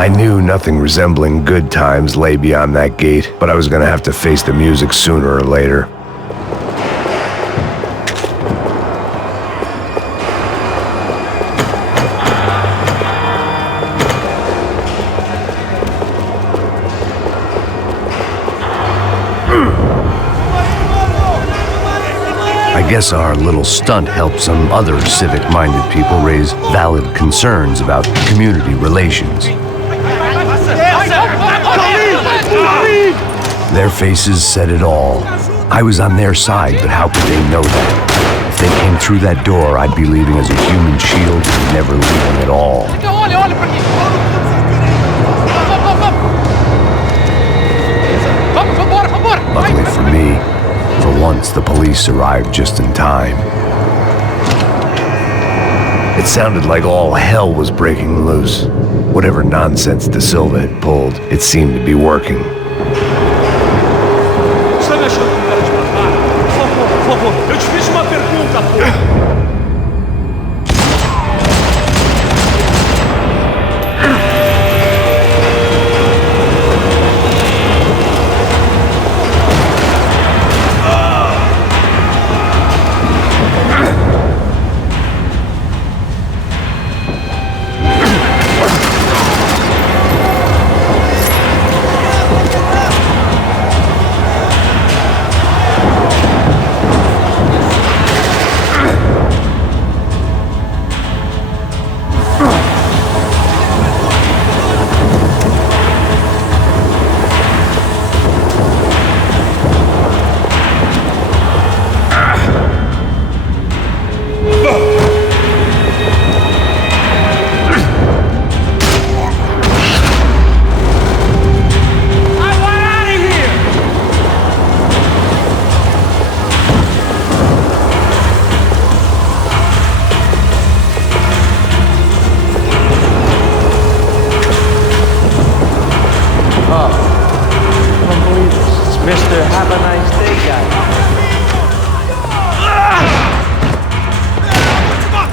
I knew nothing resembling good times lay beyond that gate, but I was gonna have to face the music sooner or later. I guess our little stunt helped some other civic-minded people raise valid concerns about community relations. Their faces said it all. I was on their side, but how could they know that? If they came through that door, I'd be leaving as a human shield and never leaving at all. Luckily for me, for once, the police arrived just in time. It sounded like all hell was breaking loose. Whatever nonsense De Silva had pulled, it seemed to be working.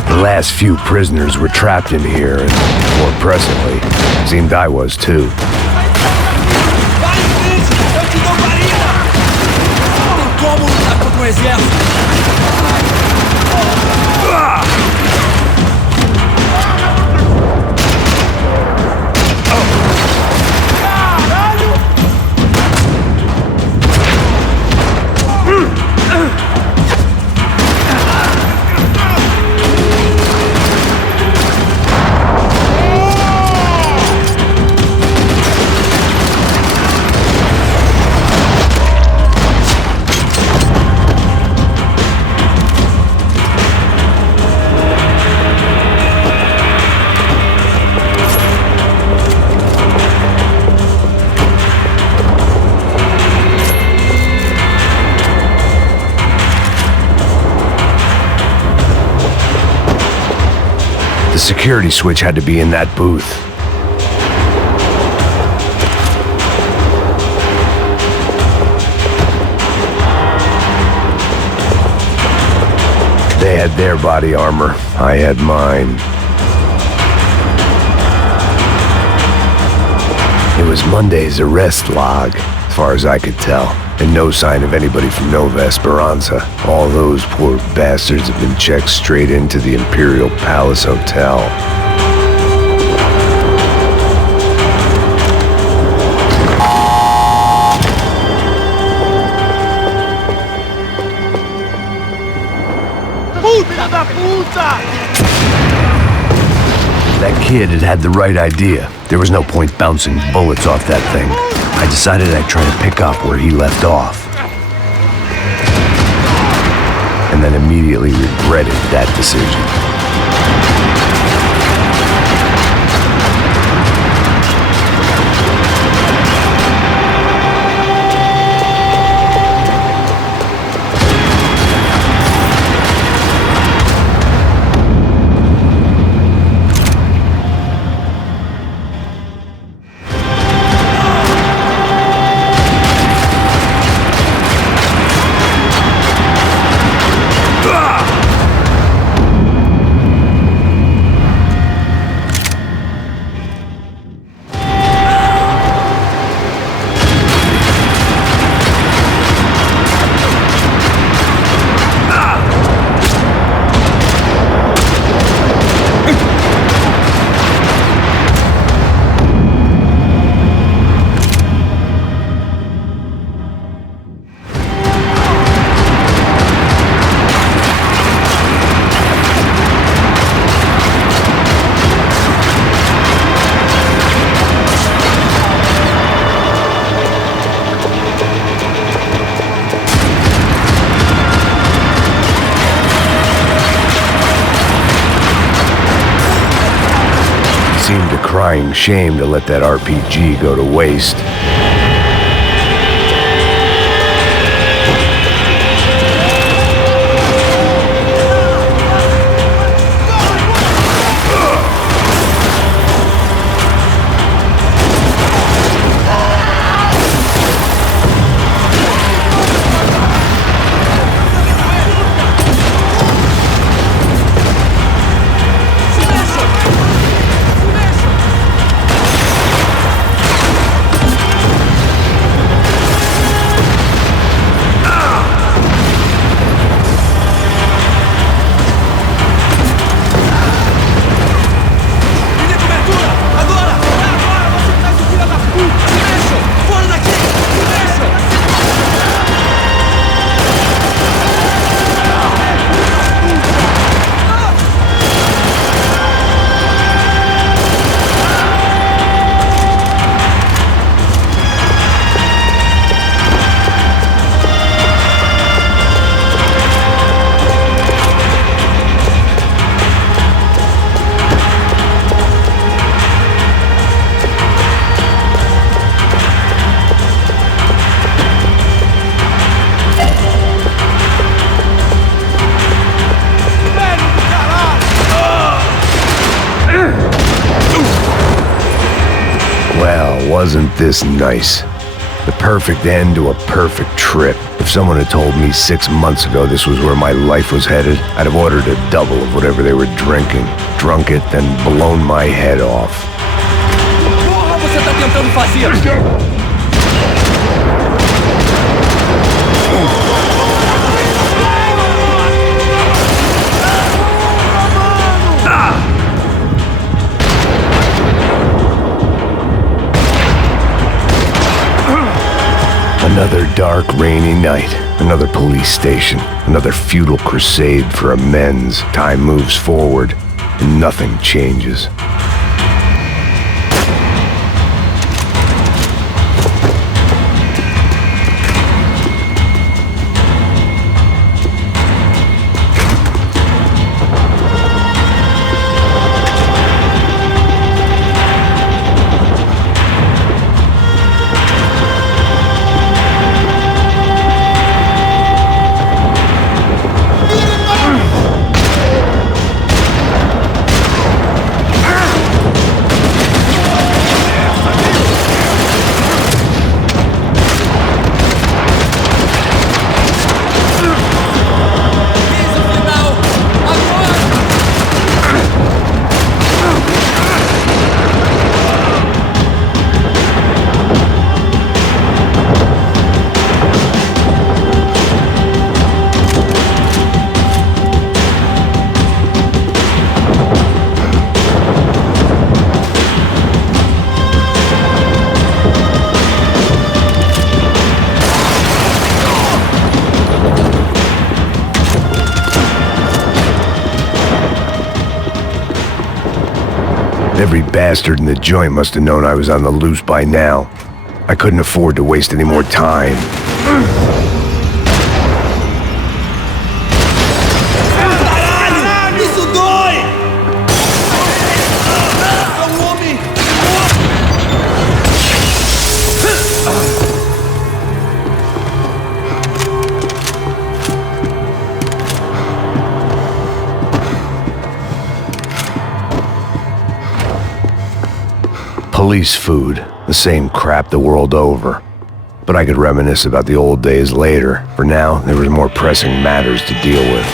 The last few prisoners were trapped in here, and more presently, seemed I was too. The security switch had to be in that booth. They had their body armor, I had mine. It was Monday's arrest log, as far as I could tell, and no sign of anybody from Nova Esperanza. All those poor bastards have been checked straight into the Imperial Palace Hotel. That kid had the right idea. There was no point bouncing bullets off that thing. I decided I'd try to pick up where he left off. And then immediately regretted that decision. a crying shame to let that RPG go to waste. Wasn't this nice? The perfect end to a perfect trip. If someone had told me 6 months ago this was where my life was headed, I'd have ordered a double of whatever they were drinking, drunk it, then blown my head off. Porra, você tá tentando fazer? Another dark, rainy night. Another police station. Another futile crusade for amends. Time moves forward, and nothing changes. Every bastard in the joint must have known I was on the loose by now. I couldn't afford to waste any more time. Caralho! Isso dói! É um homem! Police food, the same crap the world over. But I could reminisce about the old days later. For now, there was more pressing matters to deal with.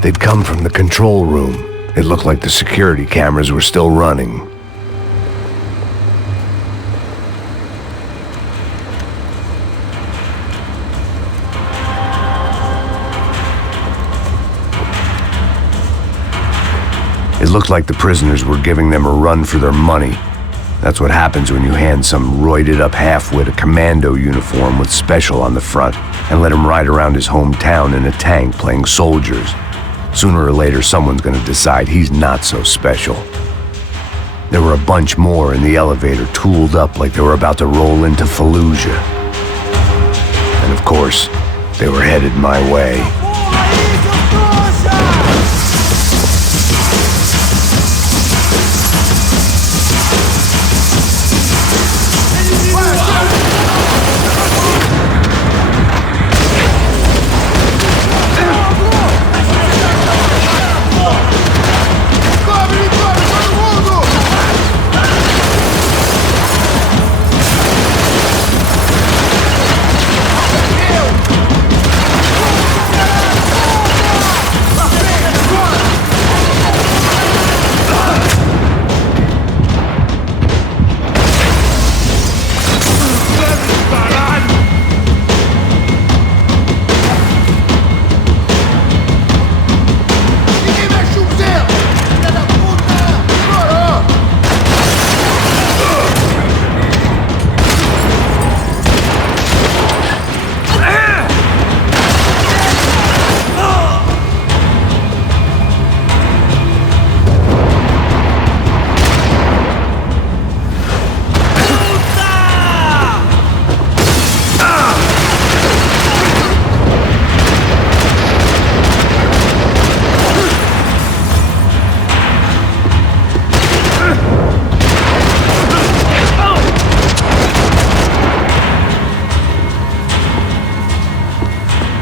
They'd come from the control room. It looked like the security cameras were still running. It looked like the prisoners were giving them a run for their money. That's what happens when you hand some roided-up halfwit a commando uniform with special on the front and let him ride around his hometown in a tank playing soldiers. Sooner or later, someone's gonna decide he's not so special. There were a bunch more in the elevator, tooled up like they were about to roll into Fallujah. And of course, they were headed my way.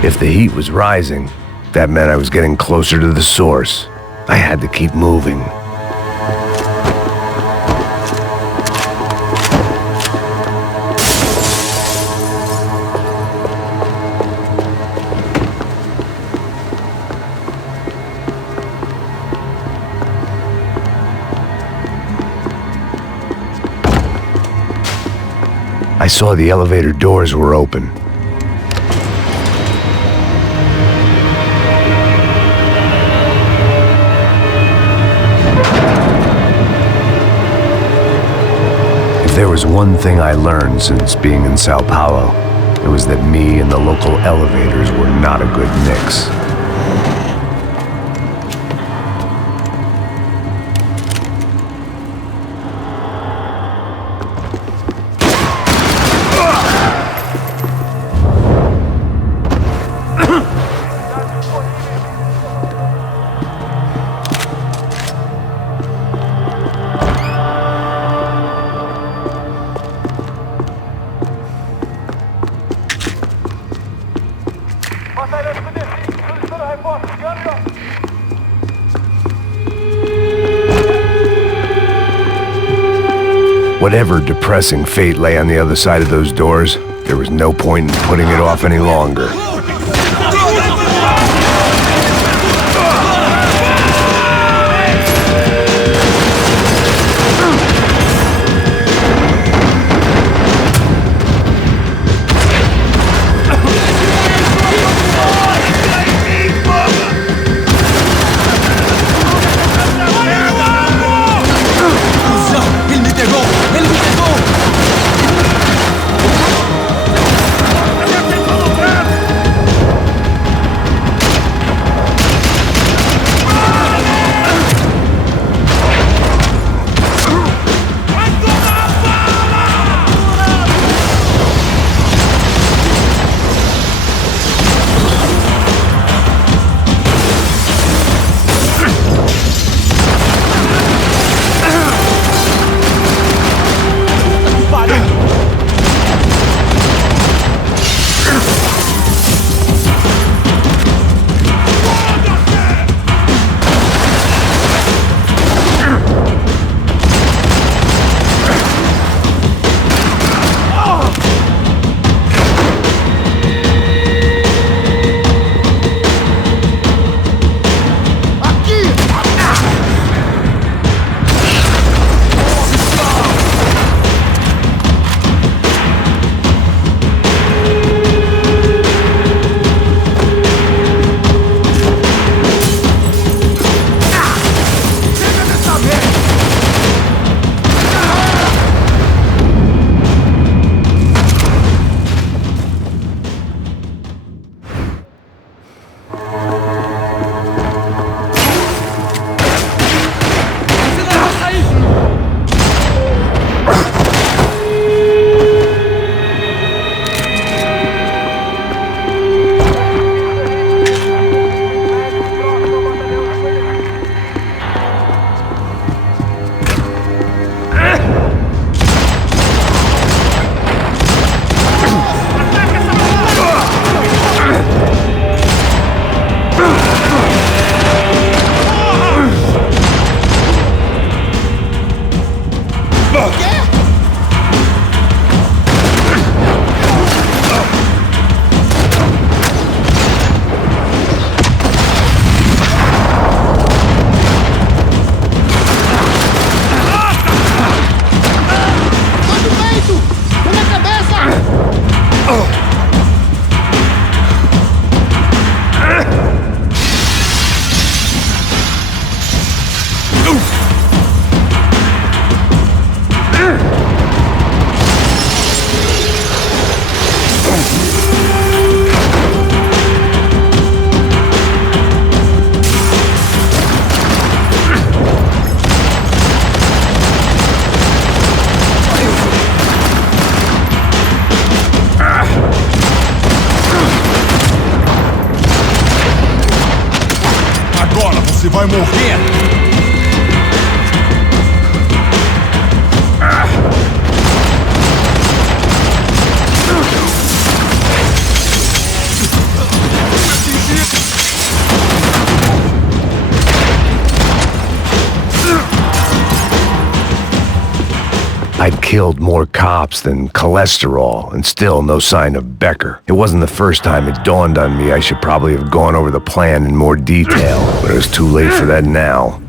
If the heat was rising, that meant I was getting closer to the source. I had to keep moving. I saw the elevator doors were open. If there was one thing I learned since being in Sao Paulo, it was that me and the local elevators were not a good mix. Whatever depressing fate lay on the other side of those doors, there was no point in putting it off any longer. vai morrer! I'd killed more cops than cholesterol, and still no sign of Becker. It wasn't the first time it dawned on me I should probably have gone over the plan in more detail, but it was too late for that now.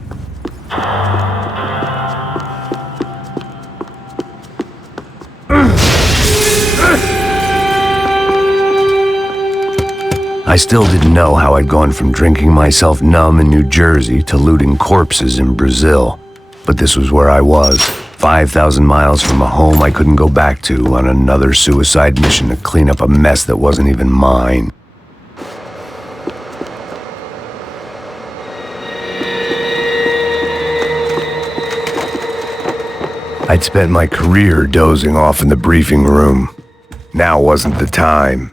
I still didn't know how I'd gone from drinking myself numb in New Jersey to looting corpses in Brazil, but this was where I was. 5,000 miles from a home I couldn't go back to on another suicide mission to clean up a mess that wasn't even mine. I'd spent my career dozing off in the briefing room. Now wasn't the time.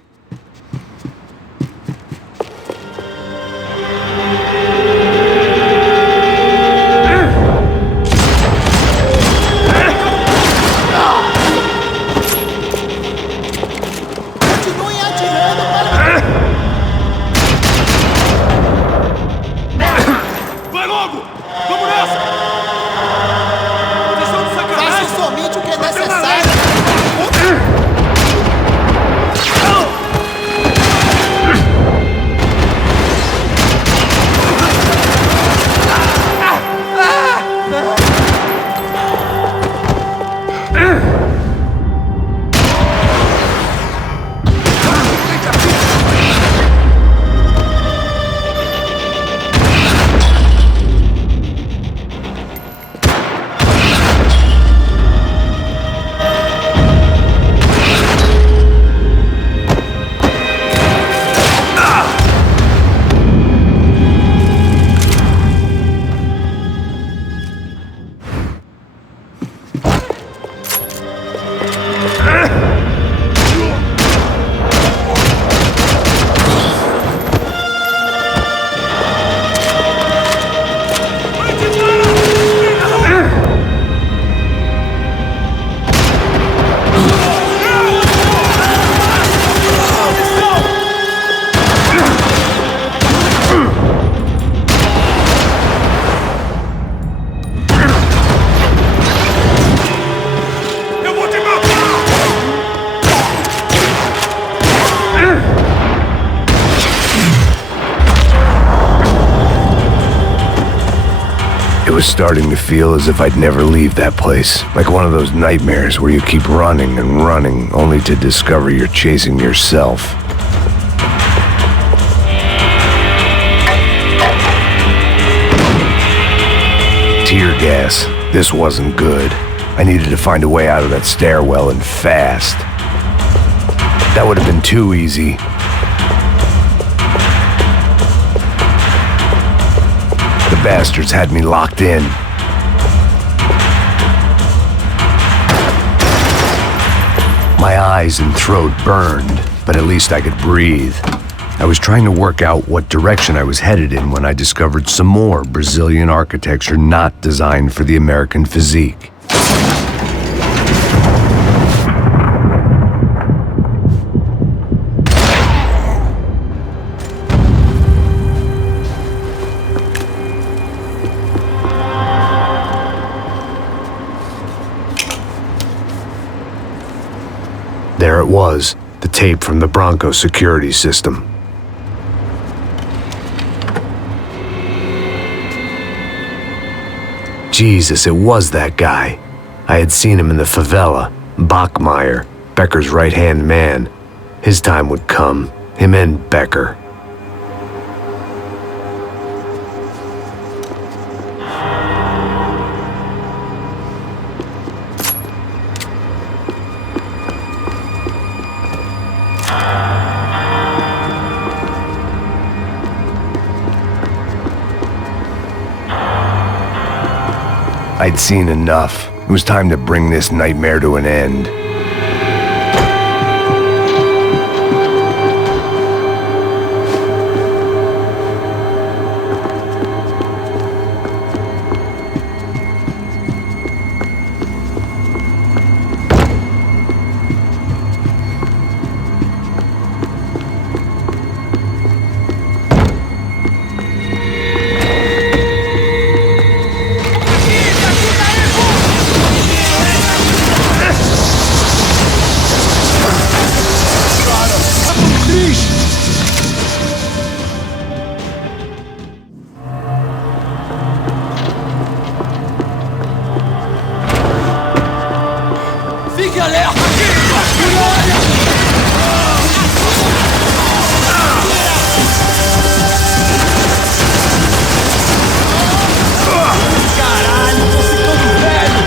It was starting to feel as if I'd never leave that place. Like one of those nightmares where you keep running and running, only to discover you're chasing yourself. Tear gas. This wasn't good. I needed to find a way out of that stairwell, and fast. That would have been too easy. The bastards had me locked in. My eyes and throat burned, but at least I could breathe. I was trying to work out what direction I was headed in when I discovered some more Brazilian architecture not designed for the American physique. There it was, the tape from the Bronco security system. Jesus, it was that guy. I had seen him in the favela, Bachmeyer, Becker's right-hand man. His time would come, him and Becker. I'd seen enough. It was time to bring this nightmare to an end. de alerta aqui! Caralho, tô ficando velho!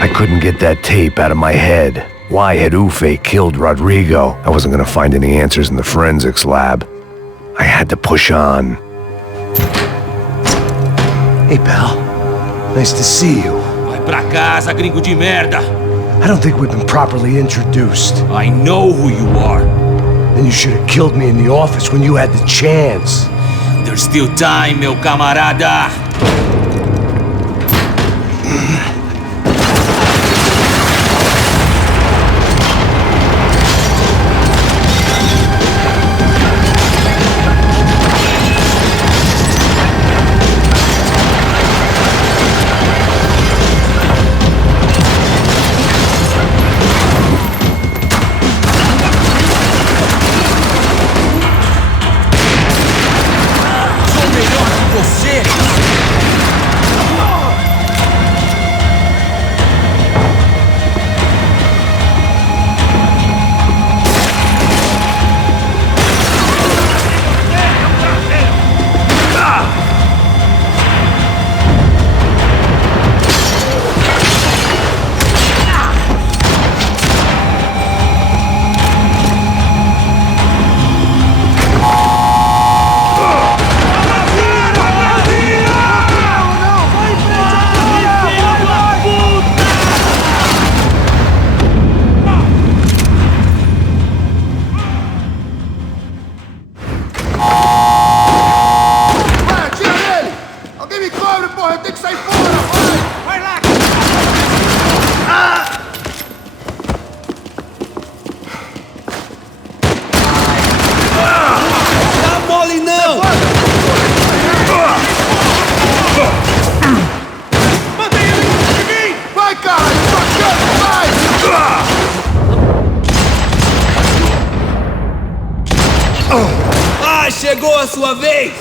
I couldn't get that tape out of my head. Why had Ufe killed Rodrigo? I wasn't gonna find any answers in the forensics lab. I had to push on. Hey, pal. Nice to see you. Vai pra casa, gringo de merda! I don't think we've been properly introduced. I know who you are. Then you should have killed me in the office when you had the chance. There's still time, meu camarada! Ah, chegou a sua vez!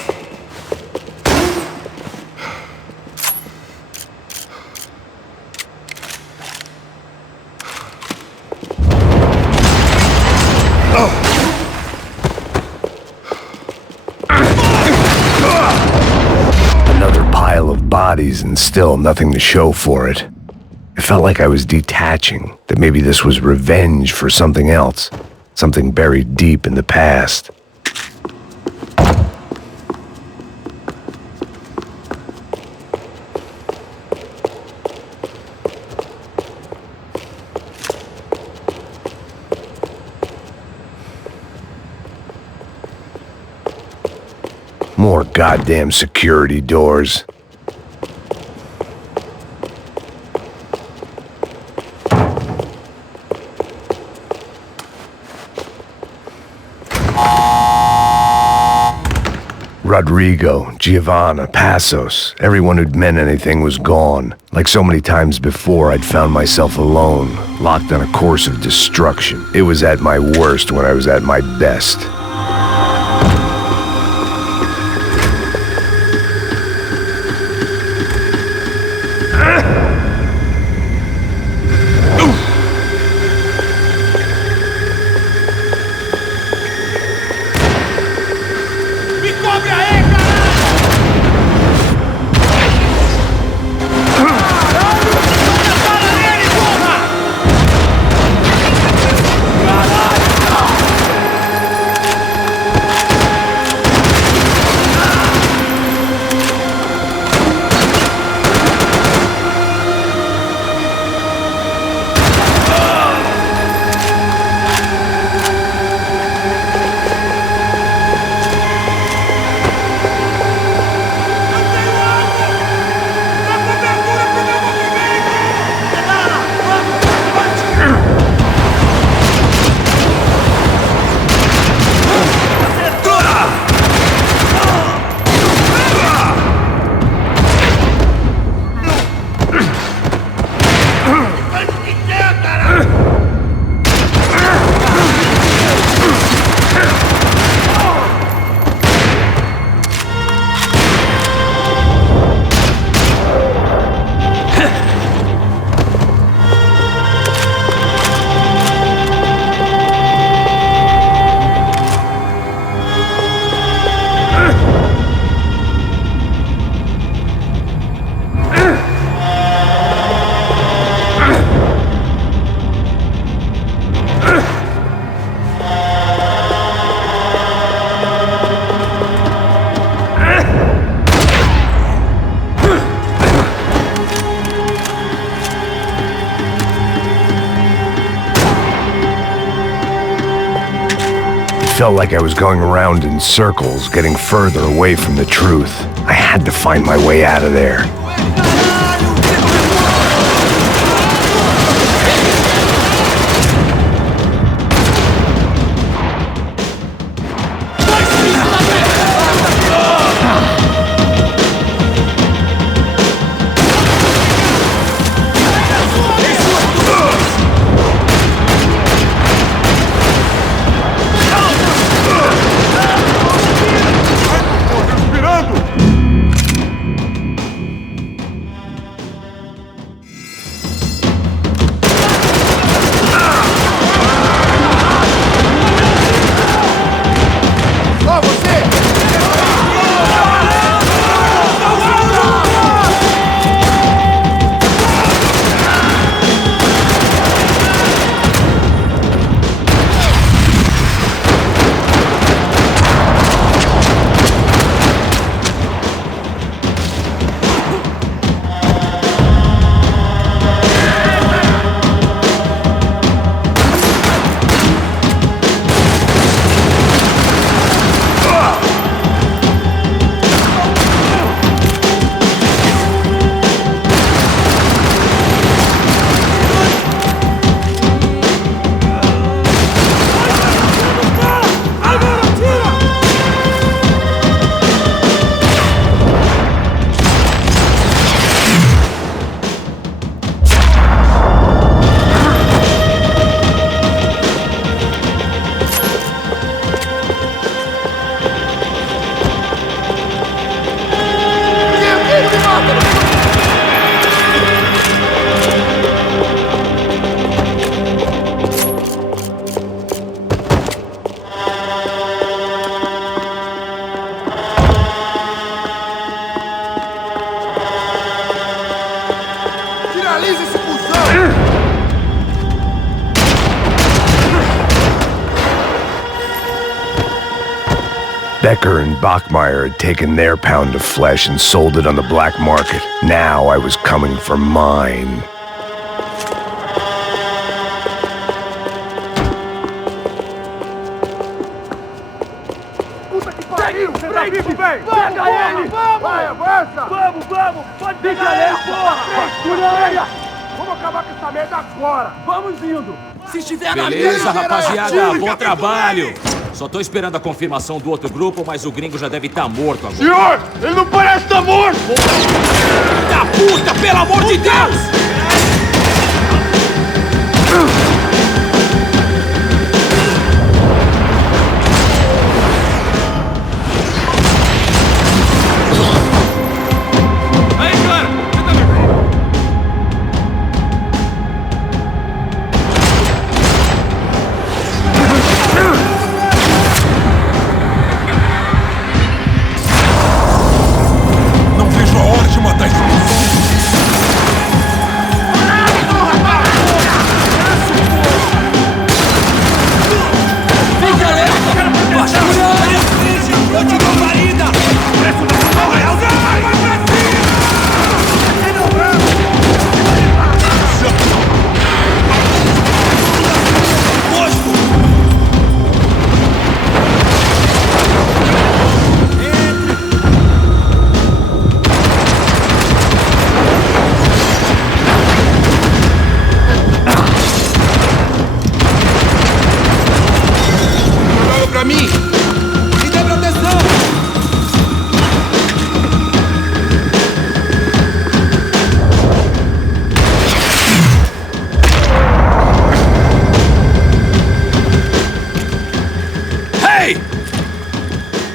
Another pile of bodies and still nothing to show for it. It felt like I was detaching, that maybe this was revenge for something else, something buried deep in the past. More goddamn security doors. Rodrigo, Giovanna, Passos, everyone who'd meant anything was gone. Like so many times before, I'd found myself alone, locked on a course of destruction. It was at my worst when I was at my best. felt like I was going around in circles, getting further away from the truth. I had to find my way out of there. Becker and Bachmeyer had taken their pound of flesh and sold it on the black market. Now I was coming for mine. Puta que pariu! Pega ele! Vai, avança! Vamos! Pode pegar ele, porra! Segura ele! Vamos acabar com essa merda agora! Vamos indo! Se estiver na mesa, rapaziada, bom trabalho! Só tô esperando a confirmação do outro grupo, mas o gringo já deve estar morto agora. Senhor! Ele não parece estar morto! Da puta, pelo amor de Deus!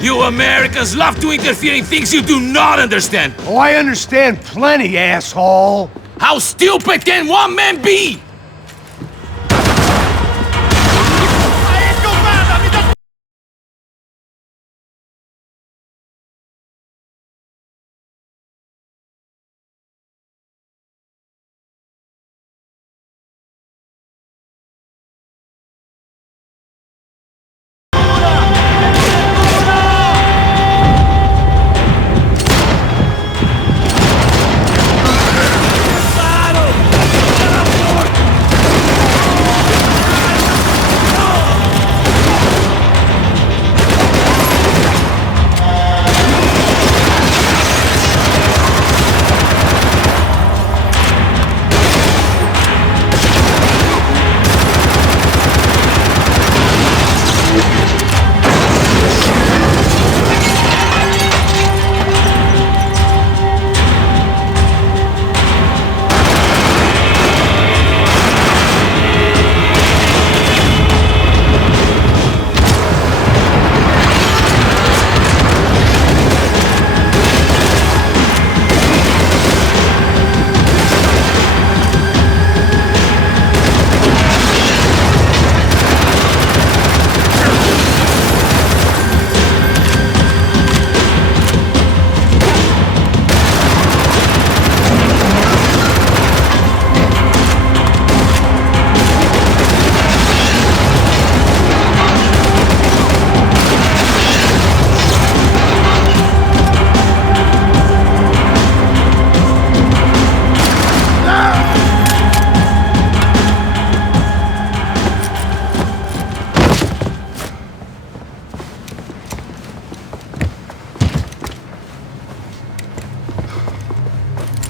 You Americans love to interfere in things you do not understand! Oh, I understand plenty, asshole! How stupid can one man be?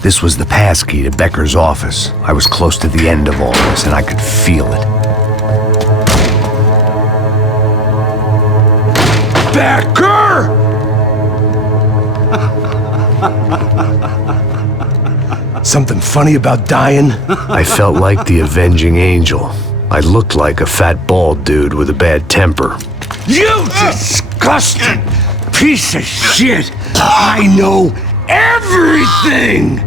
This was the passkey to Becker's office. I was close to the end of all this, and I could feel it. Becker! Something funny about dying? I felt like the avenging angel. I looked like a fat bald dude with a bad temper. You disgusting piece of shit! I know everything!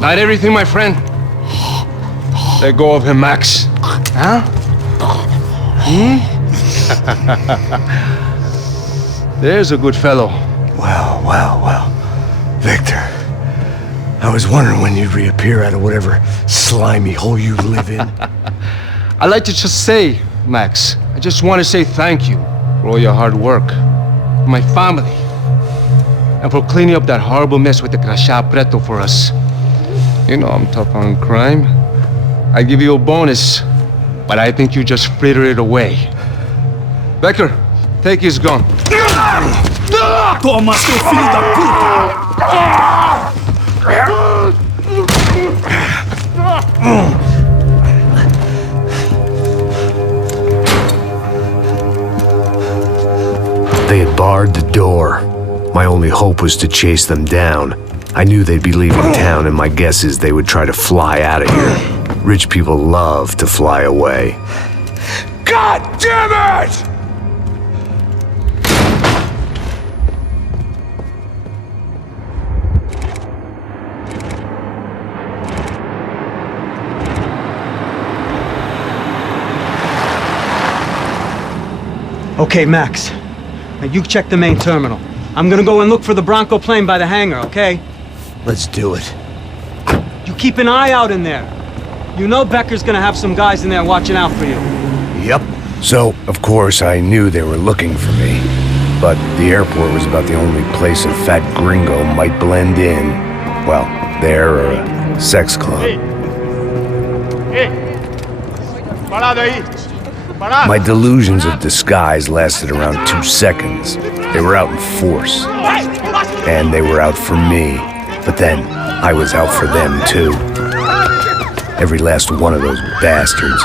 Not everything, my friend. Let go of him, Max. Huh? There's a good fellow. Well. Victor, I was wondering when you'd reappear out of whatever slimy hole you live in. I'd like to just say, Max, I just want to say thank you for all your hard work, for my family, and for cleaning up that horrible mess with the Crachá Preto for us. You know I'm tough on crime. I give you a bonus, but I think you just frittered it away. Becker, take his gun. Toma, seu filho da puta! They had barred the door. My only hope was to chase them down. I knew they'd be leaving town, and my guess is they would try to fly out of here. Rich people love to fly away. God damn it! Okay, Max. Now you check the main terminal. I'm gonna go and look for the Bronco plane by the hangar, okay? Let's do it. You keep an eye out in there. You know Becker's gonna have some guys in there watching out for you. Yep. So, of course, I knew they were looking for me. But the airport was about the only place a fat gringo might blend in. Well, there or a sex club. Parado aí! My delusions of disguise lasted around 2 seconds. They were out in force. And they were out for me. But then, I was out for them too. Every last one of those bastards.